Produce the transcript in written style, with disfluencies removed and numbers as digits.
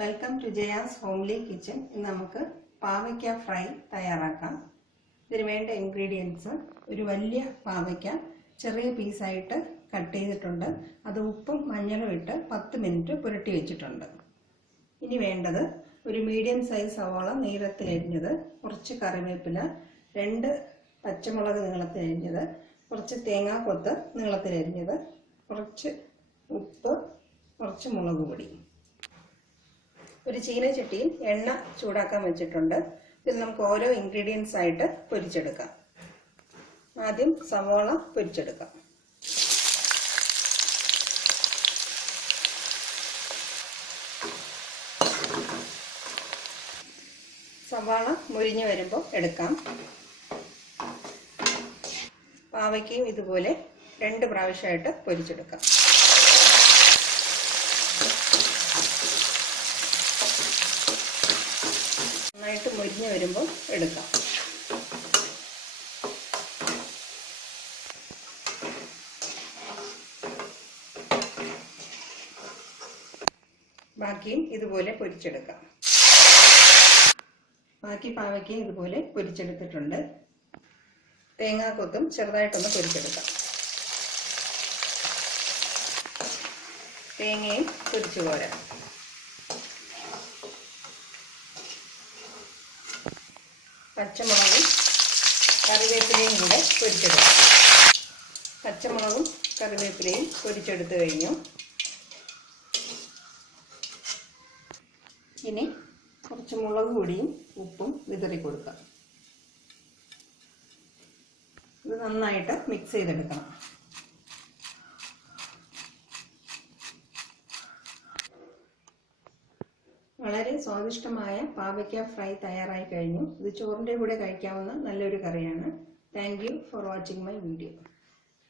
Welcome to Jaya's homely kitchen. ഇന്ന് നമുക്ക് പാവയ്ക്ക ഫ്രൈ തയ്യാറാക്കാം. ഇതിന് വേണ്ട ഇൻഗ്രീഡിയൻസ്: ഒരു വലിയ പാവയ്ക്ക ചെറിയ പീസായിട്ട് കട്ട് ചെയ്തിട്ടുണ്ട്. അത് ഉപ്പും മഞ്ഞളും ഇട്ട് 10 മിനിറ്റ് പുരട്ടി വെച്ചിട്ടുണ്ട്. ഇനി വേണ്ടത് ഒരു മീഡിയം സൈസ് സവാള നീളത്തിലരിഞ്ഞത്, കുറച്ച് കറിവേപ്പില, 2 പച്ചമുളക് നീളത്തിലരിഞ്ഞത്, കുറച്ച് തേങ്ങാക്കൊത്ത് നീളത്തിലരിഞ്ഞത്, കുറച്ച് ഉപ്പ്, കുറച്ച് മുളക് പൊടി. ഒരു ചീനച്ചട്ടിയിൽ എണ്ണ ചൂടാക്കാൻ വെച്ചിട്ടുണ്ട്. ഇതിൽ നമുക്ക് ഓരോ ഇൻഗ്രീഡിയൻസ് ആയിട്ട് പൊരിച്ചെടുക്കാം. ആദ്യം സവാള പൊരിച്ചെടുക്കാം. സവാള മുരിഞ്ഞു വരുമ്പോൾ എടുക്കാം. പാവയ്ക്കയും ഇതുപോലെ 2 പ്രാവശ്യമായിട്ട് പൊരിച്ചെടുക്കാം. നന്നായിട്ട് മുരിഞ്ഞു വരുമ്പോൾ എടുക്കാം. ബാക്കിയും ഇതുപോലെ പൊരിച്ചെടുക്കാം. ബാക്കി പാവയ്ക്കയും ഇതുപോലെ പൊരിച്ചെടുത്തിട്ടുണ്ട്. തേങ്ങാക്കൊത്തും ചെറുതായിട്ടൊന്ന് പൊരിച്ചെടുക്കാം. തേങ്ങയും പൊരിച്ചു പോരാം. പച്ചമുളകും കറിവേപ്പിലയും കൂടെ പൊരിച്ചെടുക്കാം. പച്ചമുളകും കറിവേപ്പിലയും പൊരിച്ചെടുത്ത് കഴിഞ്ഞു. ഇനി കുറച്ച് മുളക് പൊടിയും ഉപ്പും വിതറി കൊടുക്കാം. ഇത് നന്നായിട്ട് മിക്സ് ചെയ്തെടുക്കണം. വളരെ സ്വാദിഷ്ടമായ പാവയ്ക്ക ഫ്രൈ തയ്യാറായി കഴിഞ്ഞു. ഇത് ചോറിൻ്റെ കൂടെ കഴിക്കാവുന്ന നല്ലൊരു കറിയാണ്. Thank you for watching my video.